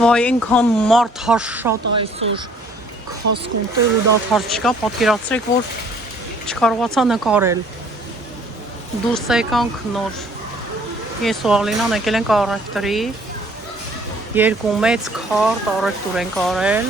Վայ, ինքան մարդ հաշատ այսօր կասկում տեր ու դադար չկա, պատկերացրեք, որ չկարողացա նկարել։ Դուրս եկանք նոր։ Ես ու Ալինան եկել ենք առևտրի, երկու մեծ քարտ առևտուր ենք արել։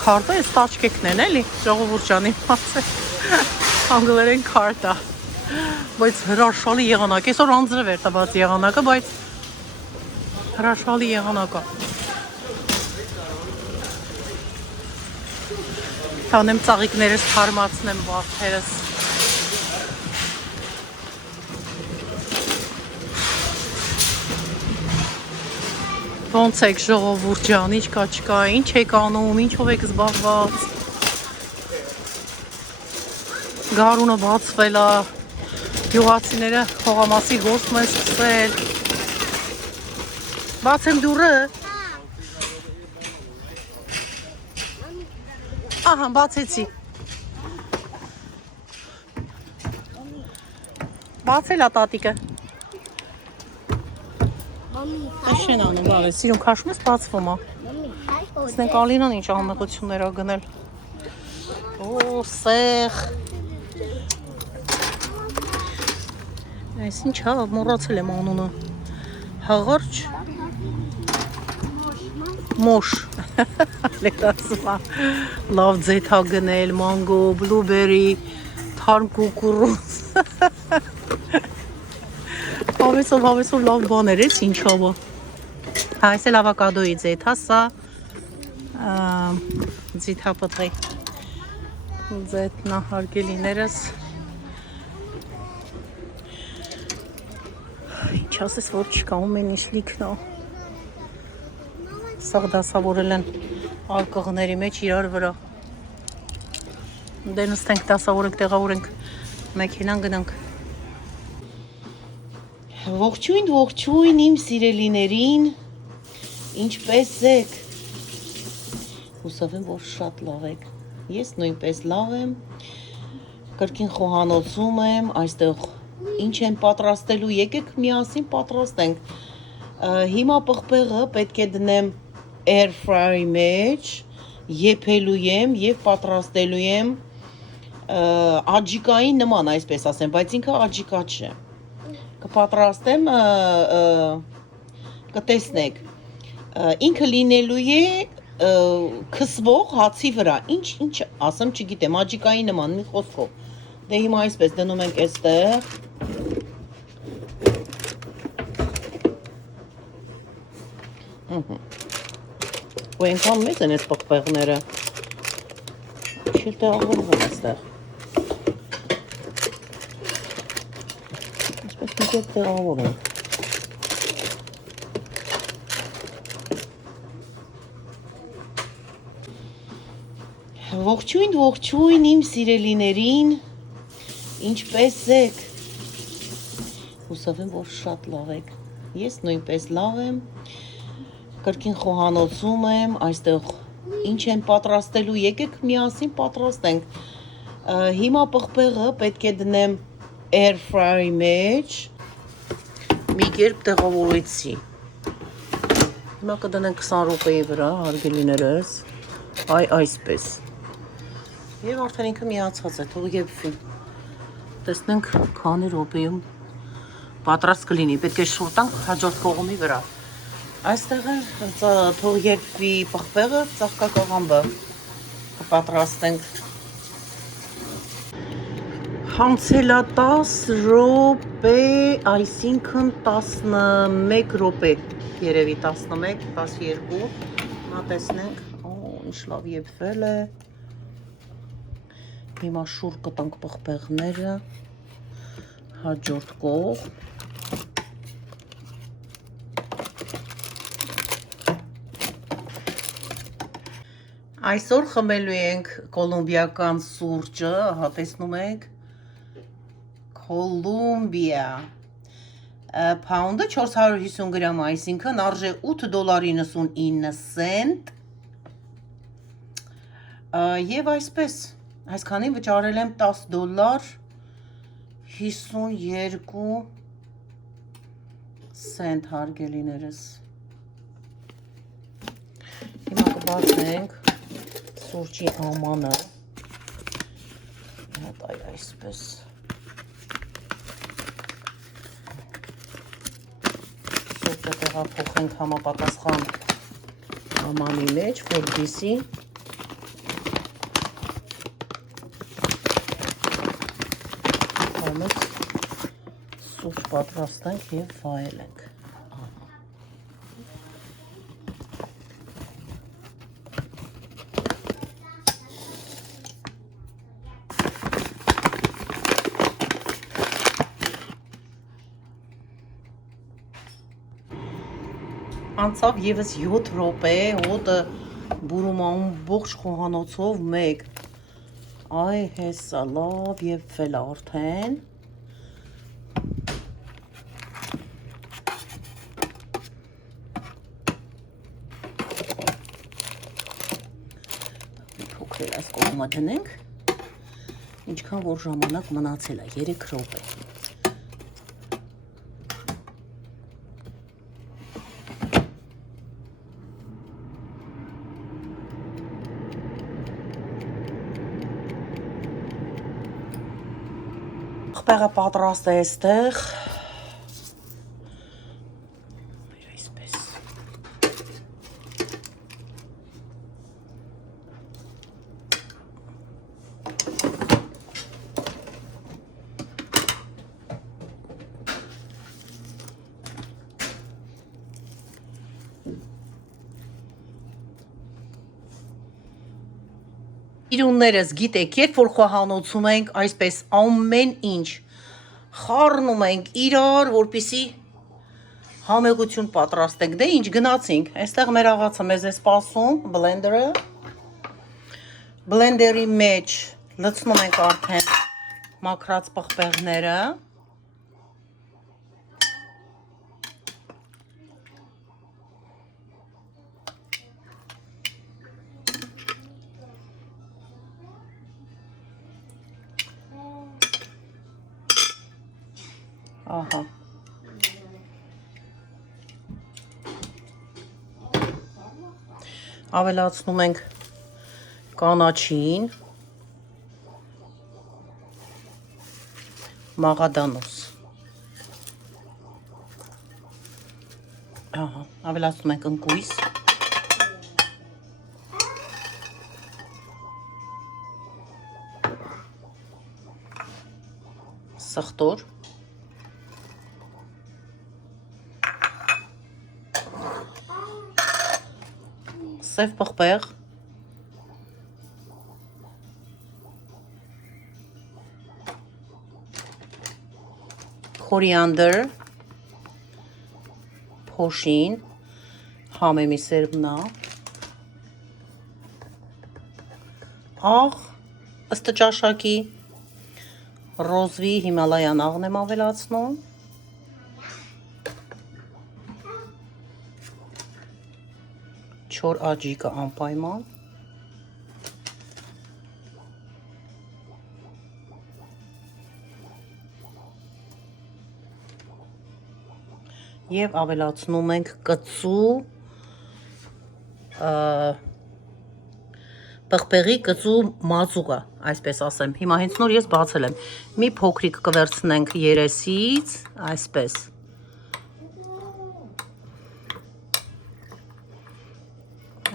Քարտը էս տաճկեքն են, էլի, ժողովուրդ ջան, իմացեք, անգլերեն քարտա, բայց հրաշալի եղանակ, այսօր անձրև էր տված եղանակը, բայց հրաշալի եղանակ է։ Տանեմ ծաղիկներս թարմացնեմ վարդերս։ Ոնց եք ժողովուրդ ջան, ինչկա չկա, ինչ եք անում, ինչով եք զբաղված։ Գարունը բացվել է, գյուղացիները խողամասի գործում են սկսել։ Բացեմ դուռը։ Ահա, բացեցի։ Բացել է տատիկը։ Այս չեն անում, բավե, սիրուն քաշում ես բացվում է։ Սնենք Ալինան ինչ ահմեղություններ ա գնել։ Օ, սեղ։ Այս ինչ հա, մոռացել եմ անունը։ Հաղարջ։ Մոշ։ Լետասում է։ Լավ ձեթ ա գնել, մանգո, բլուբերի, թարմ կուկուռուզ։ Հավեսով լավ բաներ ես ինչով է։ Այս էլ ավակադոյի ձեթ է, սա ձիթապտղի ձեթն է հարգելիներս։ Ինչ ասես, որ չկա, ումեն ինչ լիքն է։ Սաղ դասավորել են արկղների մեջ իրար վրա։ Դե նստենք, դասավորենք, տեղավորենք, մեքենան գնանք։ Ողջույն իմ սիրելիներին, ինչպես եք, հուսով եմ, որ շատ լավ եք, ես նույնպես լավ եմ, կրկին խոհանոցում եմ, այստեղ ինչ են պատրաստելու, եկեք միասին պատրաստենք, հիմա պղպեղը պետք է դնեմ air fryer-ի մեջ, եփելու եմ և պատրաստելու եմ աջիկայի նման, այսպես ասեմ, բայց ինքը աջիկա չէ։ Կպատրաստեմ, կտեսնեք, ինքը լինելու է քսվող հացի վրա, ինչ ասեմ չգիտեմ, աջիկայի նման, մի խոսքով, դե հիմա այսպես դնում ենք էստեղ, ու ենքան մեծ են ես պղպեղները, չիլ տեղավորվում էստեղ, այսպես մի կետ տեղավորում, ողջույն իմ սիրելիներին, ինչպես եք, հուսով եմ, որ շատ լավ եք, ես նույնպես լավ եմ, կրկին խոհանոցում եմ, այստեղ ինչ են պատրաստելու, եկեք միասին պատրաստենք, հիմա պղպեղը պետք է դնեմ air fryer-ի մեջ, մի կերպ տեղավորեցի, հիմա կդնենք 20 րոպեի վրա, հարգելիներս, այսպես, և արդեն ինքը միացած է, թող եփվի, տեսնենք քանի րոպեում պատրաստ կլինի, պետք է շուրտանք հաջորդ կողմի վրա, այստեղ է թող եփվի պղպեղը, ծաղկակաղամբը կպատրաստենք, հանցել է 10 րոպե, այսինքն 11 րոպե, երևի 11, 12, նա տեսնենք, ինչ լավ եփվել է, հիմա շուռ կտանք պղպեղները, հաջորդ կողմ, այսօր խմելու ենք կոլումբիական սուրճը, հա տեսնում եք, Կոլումբիա, փաունդը 450 գրամ, այսինքն արժե $8.99, և այսպես, այսքանին վճարել եմ $10.52 հարգելիներս, Հիմա կբացենք սուրճի ամանը։ Հատ այսպես։ Սուրճը տեղափոխենք համապատասխան ամանի մեջ, որպեսզի համից սուրճ պատրաստենք և վայելենք։ Անցավ եւս 7 րոպե, հոտը բուրում ամբողջ խոհանոցով մեկ։ Այ հեսա լավ եւ ֆել արդեն։ Փոքր այս կողմը դնենք։ Ինչքան որ ժամանակ մնացել է, 3 րոպե։ Աղբեղը պատրաստ է այստեղ։ Այսպես։ Իրուններս գիտեք, երբ որ խոհանոցում ենք, այսպես ամեն ինչ խառնում ենք իրար, որպեսզի համեղություն պատրաստենք։ Դե ինչ գնացինք, այստեղ մեր աղացը մեզ է սպասում, բլենդերը։ Բլենդերի մեջ լցնում ենք արդեն մաքրած պղպեղները։ Ահա։ Ավելացնում ենք կանաչին, մաղադանոս։ Ահա, ավելացնում ենք ընկույզ։ Սխտոր։ Սև պղպեղ, կորիանդր, փոշին, համեմի սերմնա, աղ, ըստ ճաշակի, ռոզվի հիմալայան աղն եմ ավելացնում, չոր աջիկը անպայման, և ավելացնում ենք կծու, պղպեղի կծու մածուղը, այսպես ասեմ, հիմա հենց նոր ես բացել եմ, մի փոքրիկ կվերցնենք երեսից, այսպես,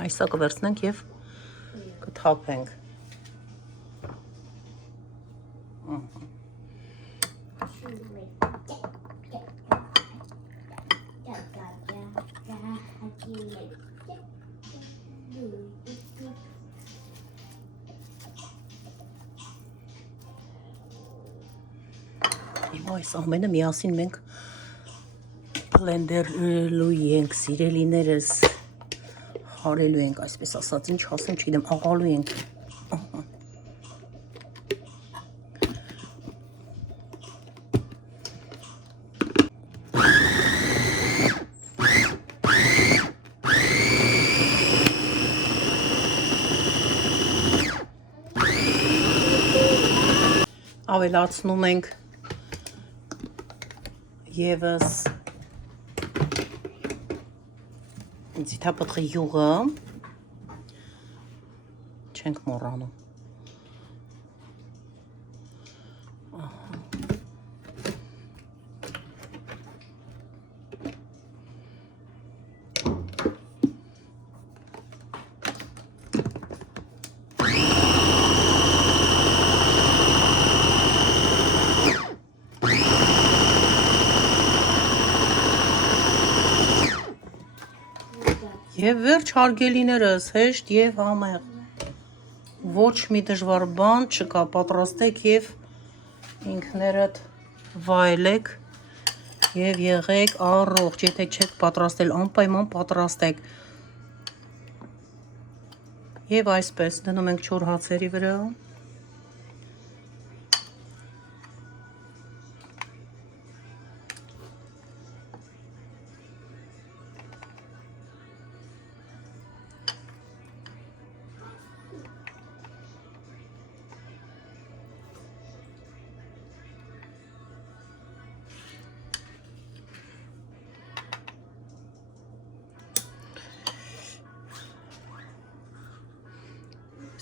այսա կվերցնենք և կթափենք։ Հիմա այս ամենը միասին մենք բլենդերելու ենք, սիրելիներս, հարելու ենք, այսպես ասած, ինչ ասեմ, չգիտեմ, աղալու ենք։ Ավելացնում ենք եվս ձիթապտղի յուղը, չենք մոռանում։ Եվ վերջ հարգելիներս, հեշտ և համեղ, ոչ մի դժվար բան չկա, պատրաստեք և ինքներդ վայելեք և եղեք առողջ, եթե չեք պատրաստել, անպայման պատրաստեք։ Եվ այսպես դնում ենք չոր հացերի վրա։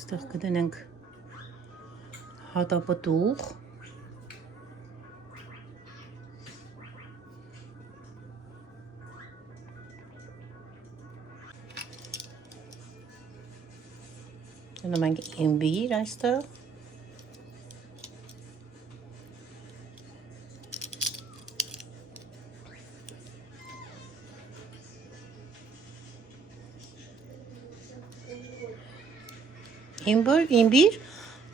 Այստեղ կդնենք հատապտուղ, դնում ենք իմբիր այստեղ, իմբիր,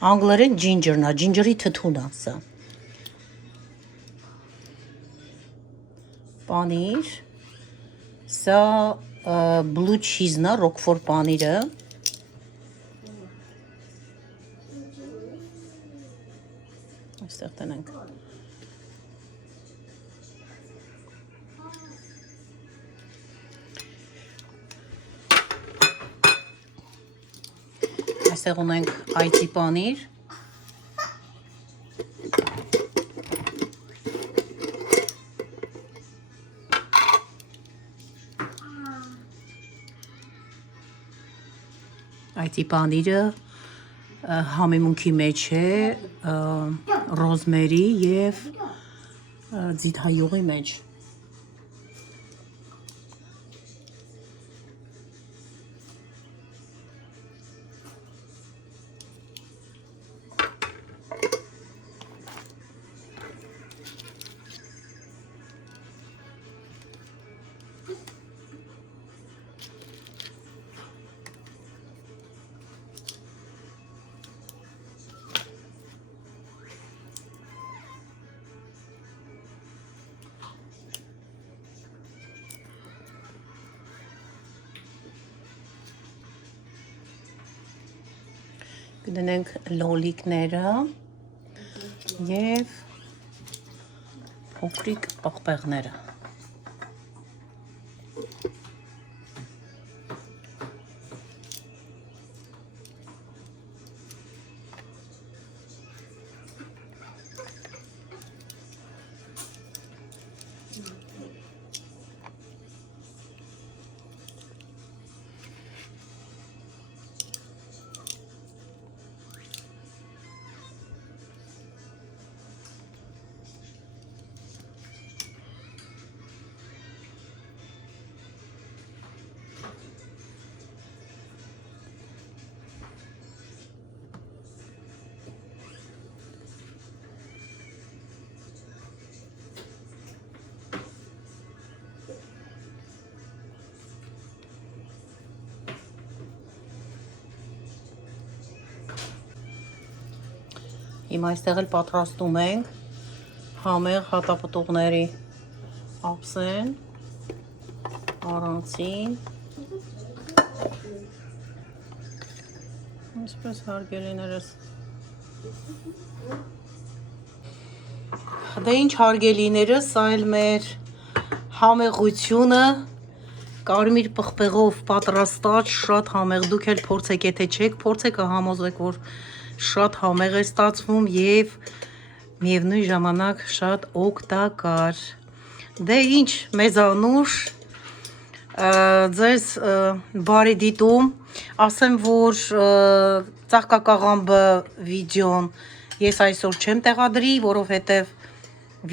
անգլերեն ջինջերն է, ջինջերի թթուն է սա։ Պանիր, սա բլու չիզն է, ռոկֆոր պանիրը։ Այստեղ տնենք։ Այստեղ ունենք այծի պանիր, այծի պանիրը համեմունքի մեջ է ռոզմերի և ձիթայուղի մեջ։ Կդնենք լոլիկները և փոքրիկ պղպեղները։ Հիմա այստեղ էլ պատրաստում ենք համեղ հատապտուղների ափսեն, առանցին, այսպես հարգելիներս։ Դե ինչ հարգելիներս, սա էլ մեր համեղությունը, կարմիր պղպեղով պատրաստած, շատ համեղ, դուք էլ փորձեք, եթե չեք փորձեք, համոզեք, որ շատ համեղ է ստացվում և միևնույն ժամանակ շատ օգտակար։ Դե ինչ, մեզանուշ ձեզ բարի դիտում, ասեմ, որ ծաղկակաղամբը վիդեոն ես այսօր չեմ տեղադրի, որովհետև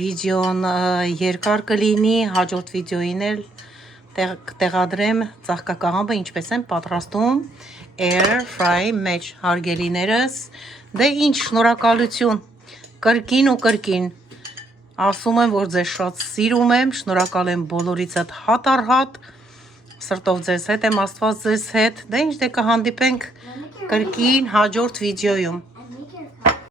վիդեոն երկար կլինի, հաջորդ վիդեոին էլ տեղադրեմ ծաղկակաղամբը ինչպես եմ պատրաստում air fry մեջ, հարգելիներս, դե ինչ, շնորհակալություն, կրկին ու կրկին ասում եմ, որ ձեզ շատ սիրում եմ, շնորհակալ եմ բոլորիցդ հատ առ հատ, սրտով ձեզ հետ եմ, Աստված ձեզ հետ, դե ինչ, դե կհանդիպենք կրկին հաջորդ վիդեոյում։